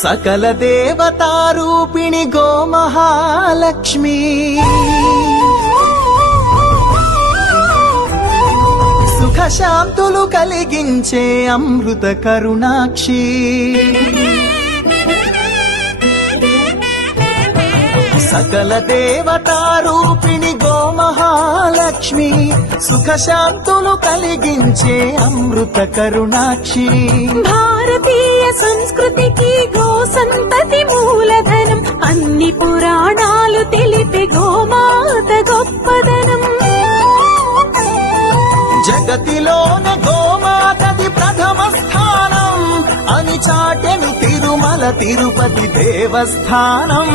సకల దేవతారూపిణి గోమహాలక్ష్మి సుఖశాంతులు కలిగించే అమృత కరుణాక్షి సకల దేవతారూపిణి గోమహాలక్ష్మి సుఖశాంతులు కలిగించే అమృత కరుణాక్షి భారతీయ సంస్కృతికి గో సంతతి మూలధనం అన్ని పురాణాలు తెలిపే గోమాత గొప్పదనం జగతిలోనే గోమాతది ప్రథమ స్థానం అని చాటెను తిరుమల తిరుపతి దేవస్థానం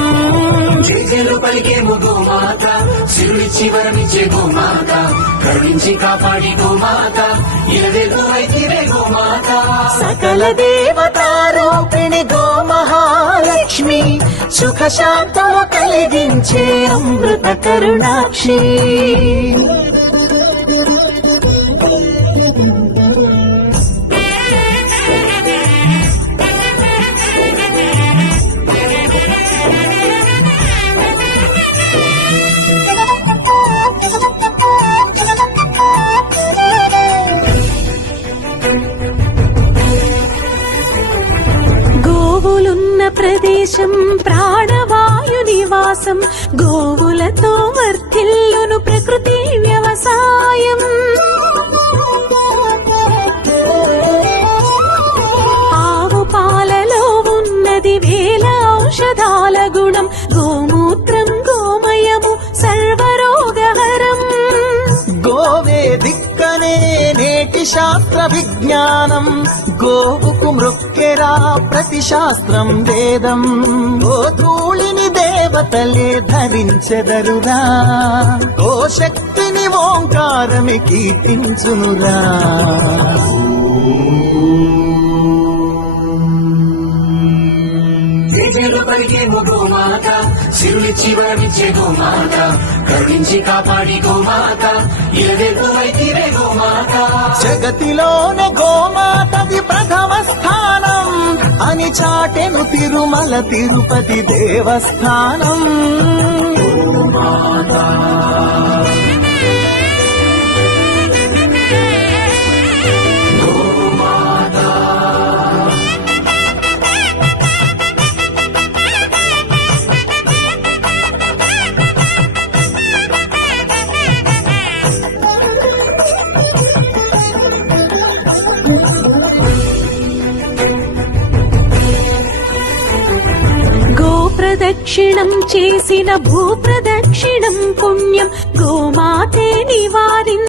జేజేలు పలికేము గోమాత శివుడిచ్చి వరమిచ్చే గోమాత కరుణించి కాపాడి గోమాత ఇలవేలు వైద్యవే గోమాత సకల దేవతారూపిణి గోమహాలక్ష్మి సుఖశాంతము కలిగించే అమృత కరుణాక్షి గోవులున్న ప్రదేశం ప్రాణవాయు నివాసం గోవులతో వర్ధిల్లును ప్రకృతి వ్యవసాయం ఆవు పాలలో ఉన్నది వేల ఔషధాల గుణం గోమూత్రం గోమయము సర్వరోగహరం గోవే దిక్కనే నేటి శాస్త్ర విజ్ఞానం గోవుకు మృక్కెరా ప్రతి శాస్త్రం వేదం గోధూళిని దేవతలే ధరించెదరురా గో శక్తిని ఓంకారమి కీర్తించునురా జేజేలు పలికేము గోమాత శివుడిచ్చి వరమిచ్చే గోమాత కరుణించి కాపాడి గోమాత ఇలవేలు వైద్యవే గోమాత జగతిలోనే గోమాతది ప్రథమ స్థానం అని చాటెను తిరుమల తిరుపతి దేవస్థానం ప్రదక్షిణం చేసిన భూప్రదక్షిణం పుణ్యం గోమాతే నివారి